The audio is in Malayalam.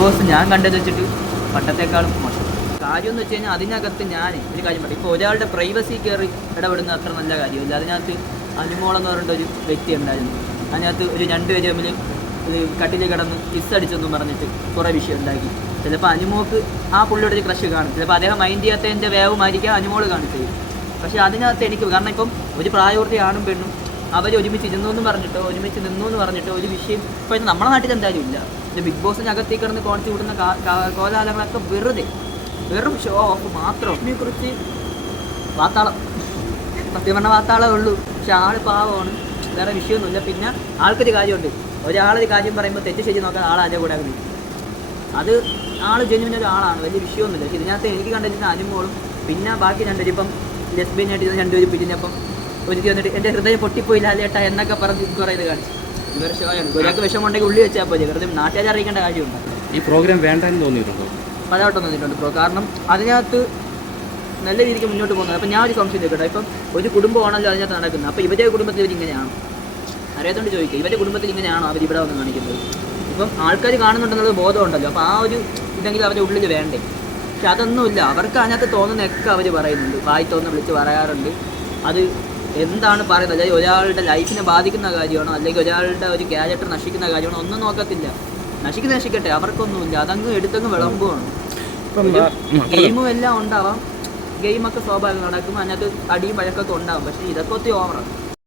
ബോസ് ഞാൻ കണ്ടത് വെച്ചിട്ട് പട്ടത്തേക്കാളും മോശം. കാര്യം എന്ന് വെച്ച് കഴിഞ്ഞാൽ അതിനകത്ത് ഞാൻ ഒരു കാര്യം പറയും. ഇപ്പോൾ ഒരാളുടെ പ്രൈവസി കയറി ഇടപെടുന്ന അത്ര നല്ല കാര്യമില്ല. അതിനകത്ത് അനുമോളെന്ന് പറഞ്ഞിട്ട് ഒരു വ്യക്തി ഉണ്ടായിരുന്നു. അതിനകത്ത് ഒരു രണ്ട് പേര് തമ്മിൽ കട്ടിൽ കിടന്ന് കിസ് അടിച്ചെന്നും പറഞ്ഞിട്ട് കുറേ വിഷയം ഉണ്ടാക്കി. ചിലപ്പോൾ അനുമോക്ക് ആ പുള്ളിയുടെ ഒരു ക്രഷ് കാണും. ചിലപ്പോൾ അദ്ദേഹം മൈൻഡ് ചെയ്യാത്തതിന്റെ വേവുമായിരിക്കാം അനുമോൾ കാണിച്ചത്. പക്ഷേ അതിനകത്ത് എനിക്ക് കാരണം ഇപ്പം ഒരു പ്രായപൂർത്തി ആണും പെണ്ണും അവർ ഒരുമിച്ച് ഇരുന്നു എന്ന് പറഞ്ഞിട്ടോ ഒരുമിച്ച് നിന്നു എന്ന് പറഞ്ഞിട്ടോ ഒരു വിഷയം ഇപ്പോൾ ഇത് നമ്മുടെ നാട്ടിൽ എന്തായാലും ഇല്ല. ഇത് ബിഗ് ബോസിന് അകത്തേക്ക് കിടന്ന് കോണിച്ച് വിടുന്ന കോലാഹലങ്ങളൊക്കെ വെറുതെ വെറും ഷോ ഓഫ് മാത്രം. ഇതിനെക്കുറിച്ച് വാത്താളം. സത്യം പറഞ്ഞ വാത്താളേ ഉള്ളൂ. പക്ഷെ ആൾ പാവമാണ്. വേറെ വിഷയമൊന്നുമില്ല. പിന്നെ ആൾക്കൊരു കാര്യമുണ്ട്. ഒരാളൊരു കാര്യം പറയുമ്പോൾ തെറ്റ് ശരി നോക്കാൻ ആൾ അതിന്റെ കൂടെ നിൽക്കും അത് ആൾ ജനുവിന്റെ ഒരാളാണ് വലിയ വിഷയമൊന്നുമില്ല. പക്ഷെ ഇതിനകത്ത് എനിക്ക് കണ്ടിരുന്ന അനുമോളും പിന്നെ ബാക്കി രണ്ടുപേരും ഇപ്പം ലെസ്ബിയൻ ആയിട്ട് ഇരുന്ന രണ്ടുപേരും പിരിഞ്ഞപ്പം ഒരു വന്നിട്ട് എന്റെ ഹൃദയം പൊട്ടിപ്പോയില്ല അല്ലേട്ടാ? എന്നൊക്കെ പറഞ്ഞ് കുറേ ഇത് കാണിച്ചു. ഒരാൾക്ക് വിഷമമുണ്ടെങ്കിൽ ഉള്ളി വെച്ചാൽ പോലെ വെറുതെ നാട്ടുകാരെ അറിയിക്കേണ്ട കാര്യമുണ്ട്. ഈ പ്രോഗ്രാം വേണ്ടെന്ന് തോന്നിയിട്ടുണ്ടോ? പലവട്ടം വന്നിട്ടുണ്ട് ബ്രോ കാരണം അതിനകത്ത് നല്ല രീതിക്ക് മുന്നോട്ട് പോകുന്നത് അപ്പം ഞാൻ ഒരു സംശയം ചോദിക്കട്ടെ. ഇപ്പം ഒരു കുടുംബമാണല്ലോ അതിനകത്ത് നടക്കുന്നത്. അപ്പോൾ ഇവരുടെ കുടുംബത്തിൽ ഇവരിങ്ങനെയാണ് അറിയാത്തോണ്ട് ചോദിക്കുക ഇവരുടെ കുടുംബത്തിൽ ഇങ്ങനെയാണോ അവർ ഇവിടെ വന്ന് കാണിക്കുന്നത്? ഇപ്പം ആൾക്കാർ കാണുന്നുണ്ടെന്നുള്ള ബോധമുണ്ടല്ലോ. അപ്പോൾ ആ ഒരു ഇതെങ്കിലും അവരുടെ ഉള്ളിൽ വേണ്ടേ? പക്ഷെ അതൊന്നുമില്ല. അവർക്ക് അതിനകത്ത് തോന്നുന്നൊക്കെ അവർ പറയുന്നുണ്ട്. വായി തോന്നുന്ന വിളിച്ച് പറയാറുണ്ട്. അത് എന്താണ് പറയുന്നത്? അല്ലെങ്കിൽ ഒരാളുടെ ലൈഫിനെ ബാധിക്കുന്ന കാര്യമാണോ? അല്ലെങ്കിൽ ഒരാളുടെ ഒരു ക്യാരക്ടർ നശിക്കുന്ന കാര്യമാണോ? ഒന്നും നോക്കത്തില്ല. നശിക്കുന്ന നശിക്കട്ടെ. അവർക്കൊന്നുമില്ല. അതങ്ങ് എടുത്തങ്ങ് വിളമ്പുവാണ്. ഇപ്പം ഗെയിമും എല്ലാം ഉണ്ടാവാം. ഗെയിമൊക്കെ സ്വാഭാവികം നടക്കും. അതിനകത്ത് അടിയും വഴക്കൊക്കെ ഉണ്ടാവും. പക്ഷേ ഇതൊക്കെ ഒത്തിരി ഓവറാണ്